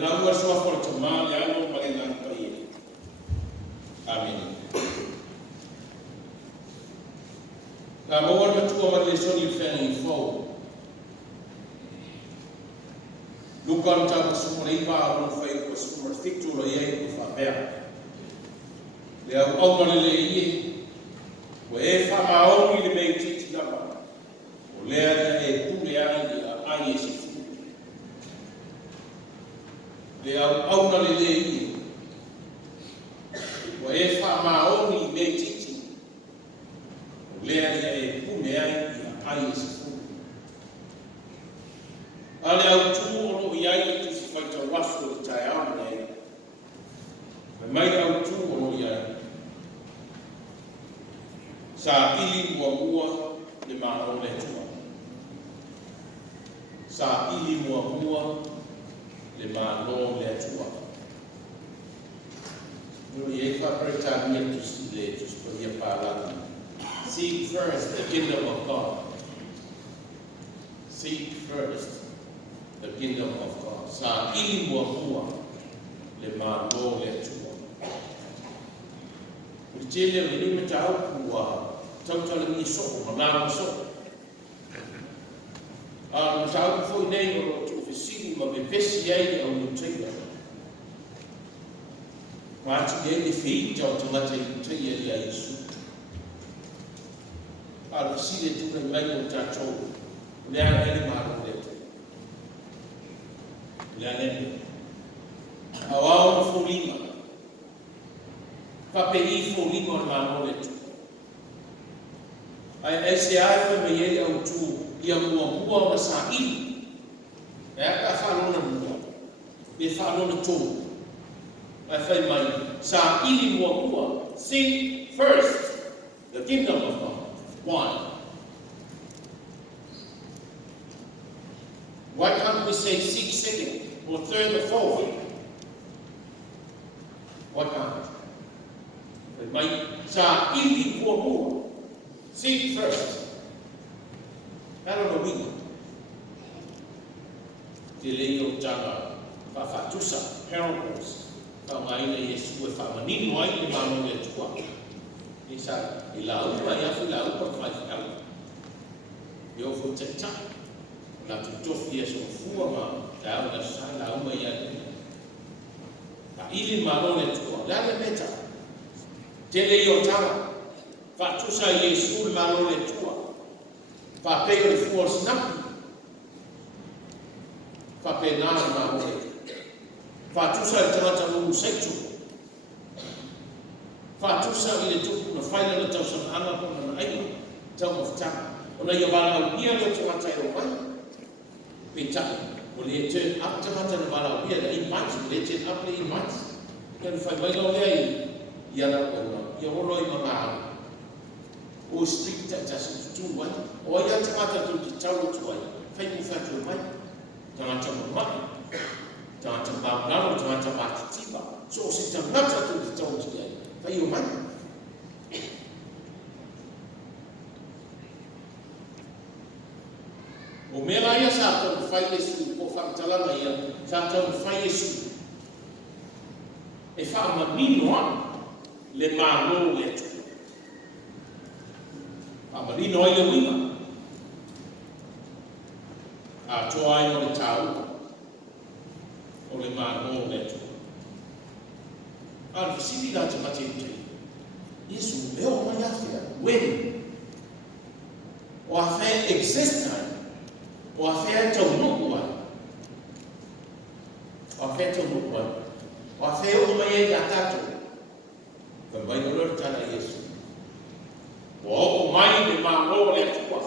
la ua soa for te ma le ano ma le nana pai e. Amen. Na maua matua ma le soni whenga i fau. Luka na tāma sumara i pā anu whai kua sumara whitura i ei kua whapea. Le au au le ie, kua e whamaoni le mei titi nama. O lea ia e pule ai i a ai e si fu. Le au au le ie, kua e whamaoni le mei titi. O lea ia e pule ai i a ai e si fu. Ale au tu ono i ai tu si whai tau wafu o tai au nei. Mai au tu ono i ai. Sa ili mua le mano le tua. Sa ili mua le mano le tua. No ye fa preta mia tu si le tu si pala. Seek first the kingdom of God. Seek first the kingdom of God. Sa ili mua le mano le tua. Ujele ni metau kuwa tau ni so mana so. Tau foi nei o tu fisini ma be pesi ai o ni tringa. Ma ti de fi tau tu mate tringa ia Yesu. Si le tu mai o tato. Le ai ma le tu. Le ai. Awao fo lima. Papei fo lima ma le tu. Ai se ai foi me ele au tu ia mua ma sa I. E ka fa no mua. E fa no tu. Ai foi mai sa I mua. Seek first the kingdom of God. Why? Why can't we say seek second or third or fourth? Why can't? It might sa I mua. Seek first. I don't know we. Dileo jana fatusa parables. Famaina Yesu famanino ai le mano le tua. Isa ila upa ya fu la upa kwa fika. Yo fu teta. Na tutofi Yesu fu ma ta na sala uma ya. Pa ili mano le tua. La le meta. Dileo jana fatusa Yesu mano le tua. Fa pego le force na. Fa penana mano le. Fatusa tata mu setu. Fatusa ile tuku na final na tausa ana ko na ai tau of time. Ona yo bala ia le tata yo mai. Pita. Ole te up tata na bala ia le months, le te up le months. Kan fa mai lo le ia na ko. Ia ho loi mama. O strict tata tu wa. O ia tata tu tau tu wa. Fai ku fa tu mai. Tata mai. Tata bangalo tata matitiba so se tangata tu di tau dia vai o mai o mela ia sa tau fai Yesu ko fa talanga ia sa tau fai Yesu e fa manino le malo le tu fa manino ia wima a to ai no tau o le mano le tu. Al sisi la te matente. Yesu leo mai afia. When? O afe exist time. O afe tau nuku ai. O afe tau nuku ai. O afe o mai e atatu. Ka mai o lor tana Yesu. O mai le mano le tua.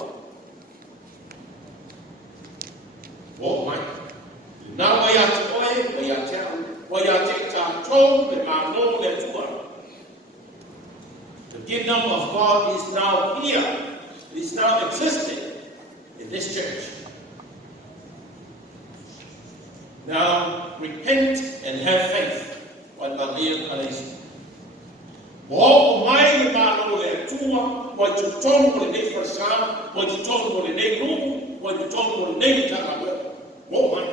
O mai. Now we are the kingdom of God is now here. It is now existing in this church. Now repent and have faith. What Maria calls. O mai mano le tua, o tu tomo le nei forsam, o tu tomo le nei lu, o tu tomo le nei tanga. O mai.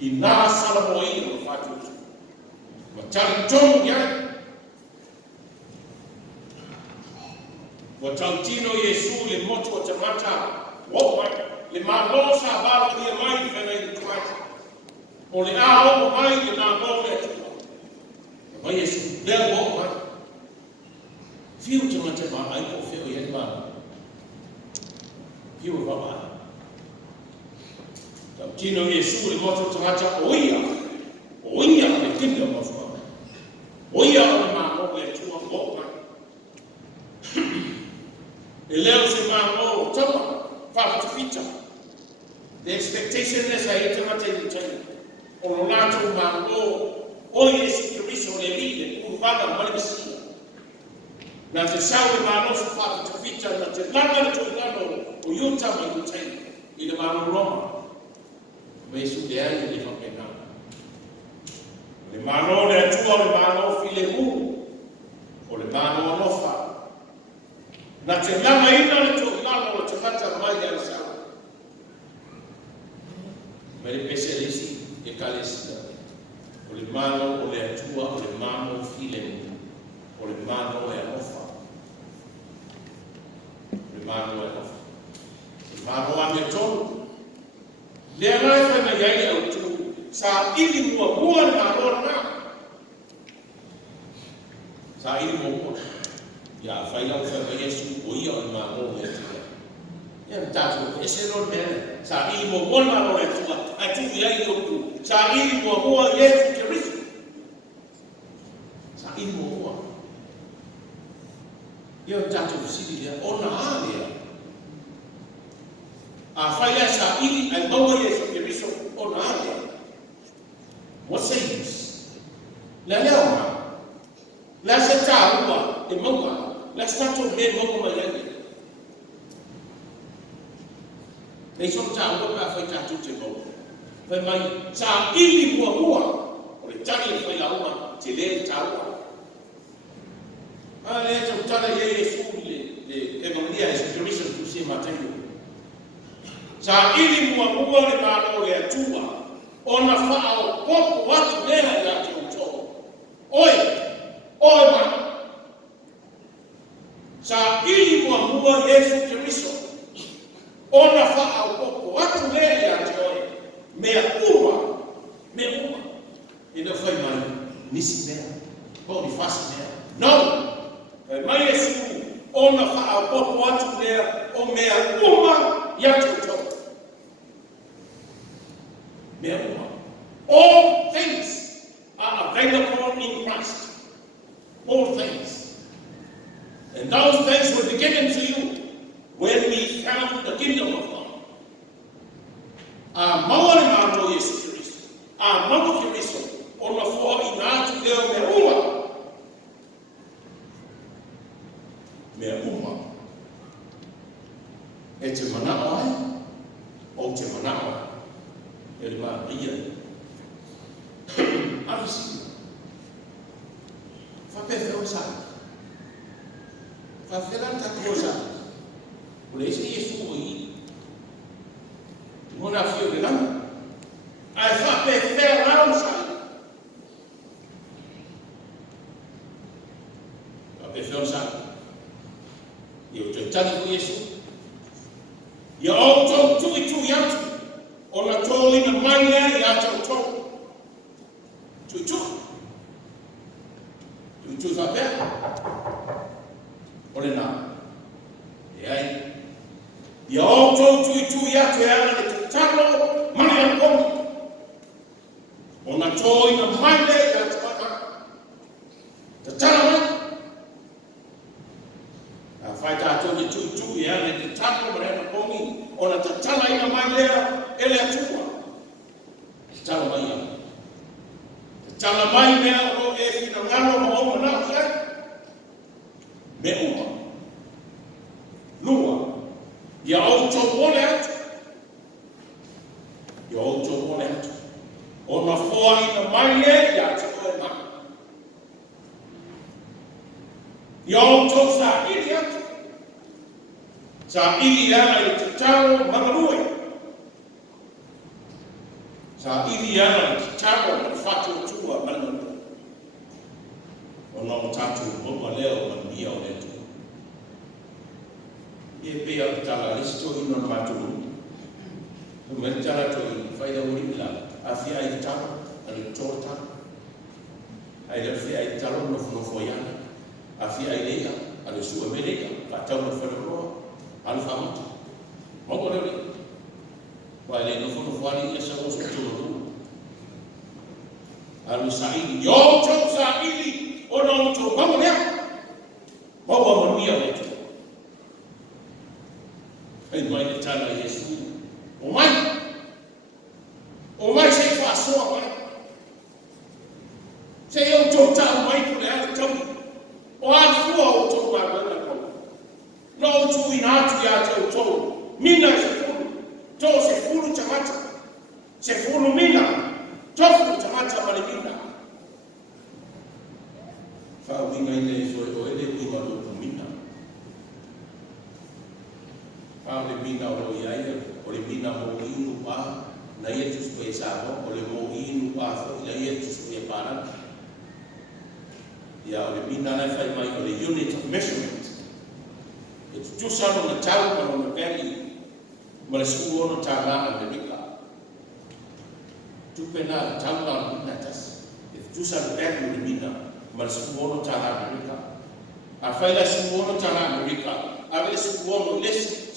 I nā sala mo i o whātu. Ma tari tonu ia. Wa tau tino Yesu le motu o te mata. Wopai, le malo sa bala ia mai whena i tuata. O le ao o mai le nā mo le tua. Ma Yesu, lea wopai. Fiu te mata ma ai ko whio i ma. Fiu e wapa. Tau tino Yesu le motu o te mata o ia. O ia le kingdom of God. O ia o le mā mo le tua wopai. E leo se mamo tama whakatawhita. The expectation is a ita mata i tani. O no lato mamo o Yesu Kiriso le ride urvana malisia. Na te sawe mano se whakatawhita na te langa to lano o yuta ma i tani. I le mamo Roma. Ma Yesu le ani le whapena. Le mano le atua o le mano file mu. O le mano alofa. Na te lama ina le tō lama o te hata mai ana sa. Mere pese lisi e kalesina. O le mano o le atua o le mano file mu. O le mano e alofa. O le mano e alofa. O mano a me tō. Le anai whana iai au tū. Sa ili mua na rona. Sa ili mua. Ya whailau whaka Yesu o ia o le mamo le tua. Ia na tātou, e se non mene. Sa ili mo mona o le tua, ai tu iai o tu. Sa ili mo mua Yesu Kiriso. Sa ili mo mua. Ia na tātou sili lea, o na a lea. A whailea sa ili ai maua Yesu Kiriso, o na a lea. What saves? Lea lea o ma. Lea se tā ua, e maua. Let's start to make more money. They should tell what I fight to go. When my child eating more, or the child for Yama, Chile Tower. I let them tell the Evangelia is Jerusalem to see Matthew. Child eating more than I know on a foul, what there that you told. Oi, man. Sa ili mua Yesu Kiriso. Ona wha au koko. Atu lea ia te oi. Mea uma. Mea uma. Ina whai mai. Nisi mea. Poni fasi mea. No. Mai Yesu. Ona wha au koko atu lea. O mea uma. Ia te tau. Mea uma. All things are available in Christ. All things. And those things will be given to you when we found the kingdom of God. Maua ni mano Yesu Kiriso. Maua Kiriso. Ona fua inatu leo mea uma. Mea uma. E te manao ai. O te manao ai. E le maa ia. Avisi. Whapewhe o sāi. Whawheranta kōsa. O le ese Yesu o i. Mona whio le lama. Ai whape whea rau sa. Whape whea sa. I o te tani ko Yesu. I o tau tui tui atu. O na tō ina mai lea i a tau tau. Tui tui. Tui tui whapea. Ole nā, e ai. I au tau tui atu e ana te talo mani a komi. O na tō ina mai le i a te waka. Te tala mai. A whai tātou i tui e ana te talo mani a komi. O na te tala ina mai lea e le atua. Te tala mai a. Te tala mai mea o e whina ngano ma o mana o e. Me uma. Lua. Ia auto wole atu. Ia auto wole atu. O na fua ina mai e ia te koe maka. Ia auto sa ili atu. Sa ili ana i te taro mangarue. Sa ili ana kitabu na fatu tua bana ona mtatu bomba leo mambia oletu ye pia kutala listo ino na matu umetala to faida ulila afia itabu alitota aida afia italo no foyana afia ileka alisua meleka katau no fero alfamata moko leo wale no foyani ya sababu tu alusaidi yote usaidi ona mtu mambo yako wao wamwambia wetu aidha tana Yesu umai sei fasoa kwa sei eu total mai kule tau o afua o tau bana kwa no tu inatu ya tau mina se fulu chamata se fulu mina tofu chamata malibina fa winga ile so ele kuima do kumina fa le bina o yai o le bina mo inu pa na yetu spe sabo o le mo inu pa fo la yetu spe para ya o le bina na fa mai o le unit of measurement it's tu sano na tau no peli ma le su ono tala Amerika tu pena tau na natas it's tu sano peli le bina ma suono tala Amerika a faila suono tala Amerika ave suono les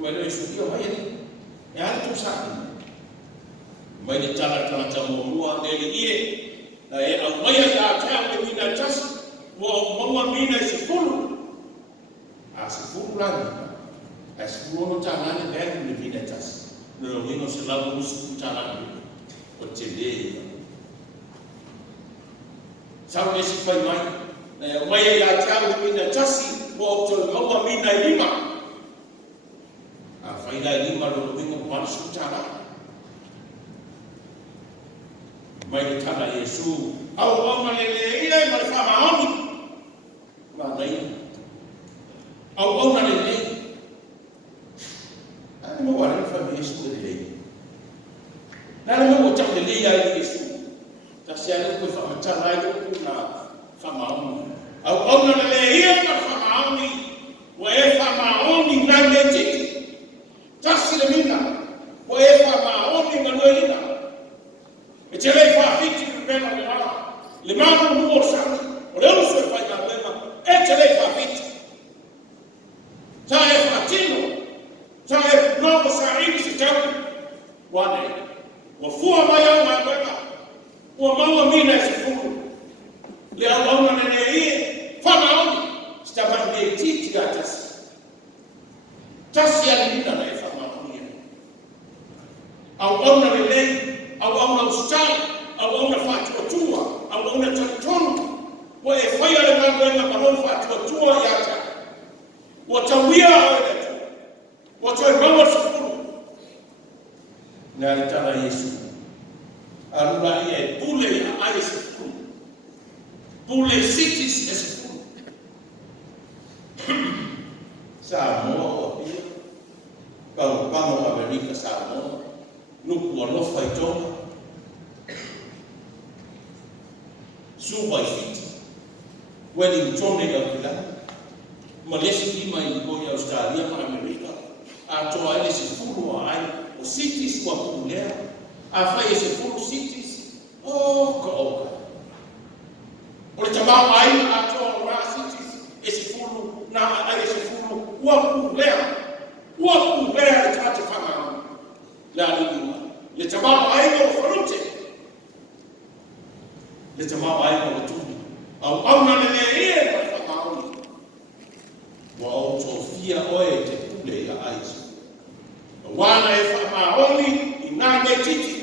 ma le suono mai e alto sa mai tala tamo mua dele ie na e au mai ya ta le mina tas mo mo mina si fulu a si fulu la a suono tala le mina tas no vino se la musu tala o te lea. Sau nesi whai mai, mai e a tau mina tasi, mo o tō maua mina lima. A whaila lima ro wingo mansu tala. Mai le tala Yesu, au ma le ina ma le whamaoni. Ma nei. Au ma le lei. Ai mo wale whama Yesu le lei. Nara mo tau le lei ai Yesu. Ta se ale ko fa mata ai ko na fa mauni. Au na le ia ma fa mauni. Wa e fa mauni na lete. Ta si le mina. Wa e fa mauni na loina. E te le fa fiti ku pena le mala. Le mala no mo sa. O le o so fa na pena. E te le fa fiti. Ta e fa tino. Ta e no sa ri si tau. Wa ne. Wa fua mai au mai baba. Wa maua mina se fulu. Le au na ne e fa mauni. Sta ba de titi gatas. Tas ya mina na e fa mauni. Au na le au na ustai, au na fatu tua, au na tatono. Wa e fa ya le na ba fatu tua ya ta. Wa tawia au tu. Wa toi maua se fulu. Na tala Yesu. Arula e pule a ai se fulu. Pule cities e se fulu. Samoa pia. Pamo Amerika Samoa. Nuku alofa i tonga. Suva i fiti. Wellington e Auckland. Malesi ima i Boya Australia ma Amerika. A toa ele se fulu a ai. O cities kwa kulea. A fai se fulu cities. Oka. O le tamau ai a toa ra cities. E se fulu na ai se fulu. Ua kulea. Le tata whanga. La lima. Le tamau ai o frute. Le tamau ai o tumi. Au na le e ma whakaoni. Wa o to fia oe te kule ya aisi. Wana e whamaoni i nāne titi.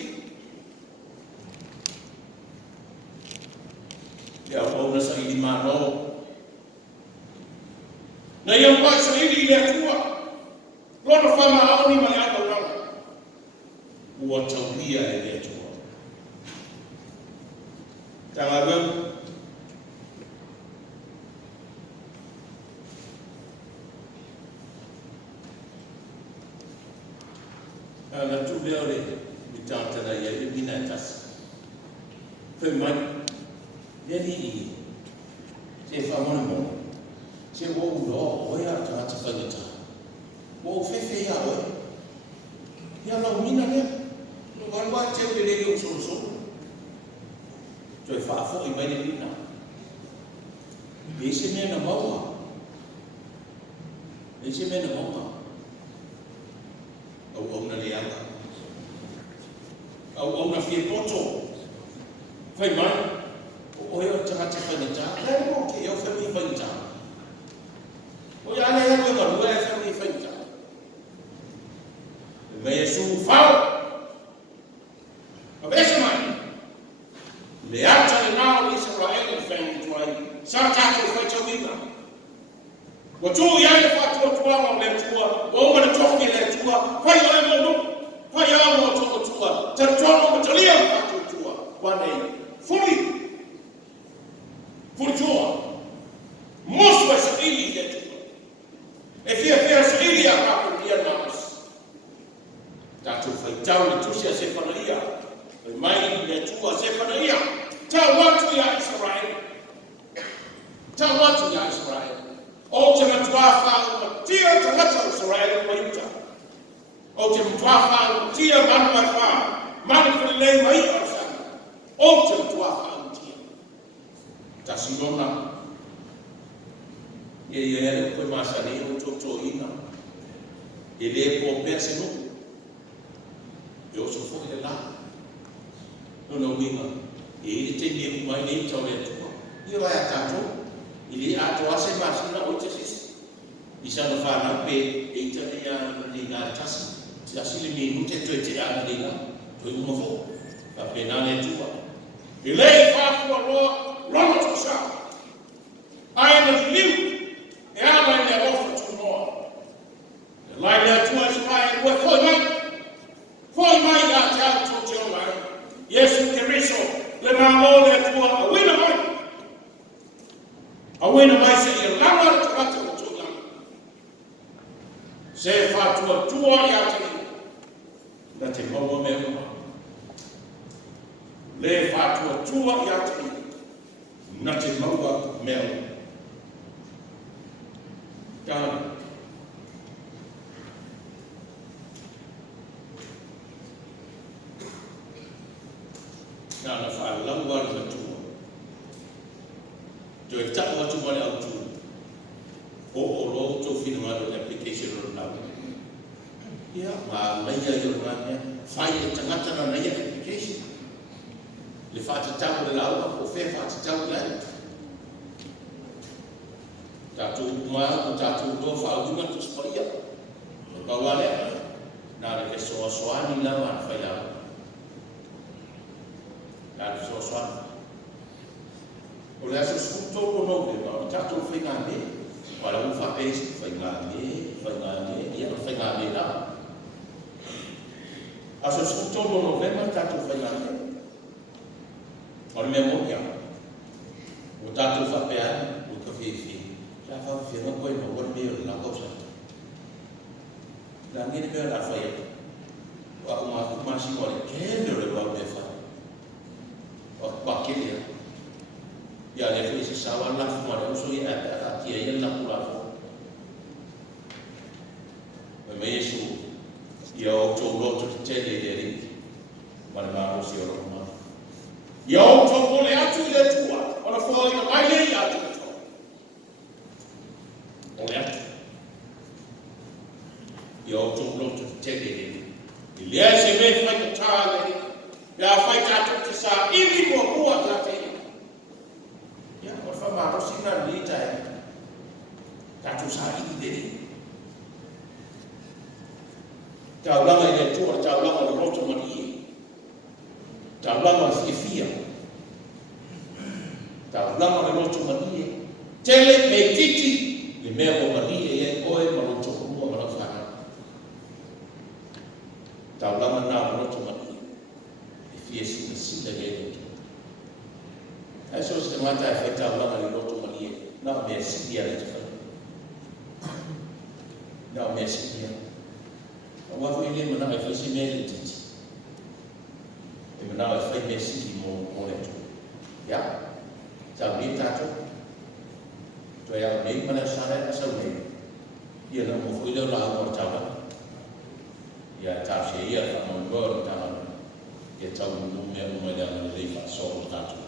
Ia wauna sa ili mano. Na ia pai sa ili ile atua. Lono whamaoni ma ia kauranga. Ua tauhia e ile atua. Tanga weu. na tu leo le mitata na ya mina tas fe mai ye ni se fa mo se wo lo o ya ta ta fa ta wo fe ya o ya lo mina le no wa che le yo so to fa fo I mai le mina ese me na maua ese me na maua au na le anga au na fie poto fai mai o yo tanga te whanita lai mo ke yo whami whanita o ya ale ya koe marua e whami whanita me e su whao a vese mai le ata le nao Israel e whangi tuai sa tātou whaita winga wa tū ia e whatua tuama le tua o ma le toki le tua whai o e mo whai a mo toko tua te tuama mo talia whatua tua wanei furi tua mosu e sa ili le tua e fia sa ili a kapu ia namas tātou whaitau le tusia se whanaia e mai le tua se whanaia tau watu ia Israel tau watu ia Israel o te matuafa o tia tangata Israel o yuta o te matuafa o tia manu mai wha manu whalei mai o sana o te matuafa o tia ta sinona ye ere koe masari o toto ina e le po pese no e o so fo le la no winga e te ni mai ni tau le tua i vai a tatou ili ato ase masina o te sisi isa no whana pe e tani a ni ngā tasi ti asili mi mute toi te ana ni ngā toi uma fo ka pe nane tua i lei whāpua roa rono to sa aina liu e ala ni a ofa tu noa e lai ni a tua e spai ue foi mai a te auto te o mai Yesu Keriso le mamo le tua a wina mai awena mai se ia langa te rata o tūna. Se whātua tua i ate na te maua me uma. Le whātua tua i ate na te maua me uma. Tāna. Tāna whālaua i tua. Jo e tapu atu male au tu. O lo to fina maro application o na. Ia, ma leia i o ngāne, whai e tangata na leia application. Le whāta tapu le laua, o whea whāta tapu le. Tātou maa, o tātou do whaunga tu spaia. O kawale, nā reke soa soani la ma whai la. Nā reke soa soani. O le aso skuto o no le ma tatou whainga me wala u whapesi whainga me ia no whainga me la aso skuto o no le ma tatou whainga me o le mea mokia o tatou whapeani o ka whiwhi la whawhianga koe no wale mea la kausa la ngene mea la whaia wa umasi wale kene o le wau me whai o pakelia ya le fui se sawa la fuma le uso ya atia ya la pula fo me yesu ya o to lo to tele le ri ma o si o ma ya o to ko le atu le tua o la fo ya mai le ya tu to o le atu ya o to lo to tele le ri le se me fa ta le ya fa ta to sa ili mo ko ta te ma sina lita e tatu sa i dele ta ulama ile tu ta ulama le roto mani ta ulama fifia ta ulama le roto mani tele petiti le meo mani e oe ma roto mo ma fa ta ulama na roto mani e fiesi sina le aso se mata e feta ulama le roto mani na me sidia le tfa na me sidia ua ko ile mana ai fasi mele titi e mana ai fai me siki mo le tu ya sa ni tato to ya ni mana sare asa ni ia na mo foi le la mo tava ya ta se ia fa mo go ta ia tau mo me mo le fa so tato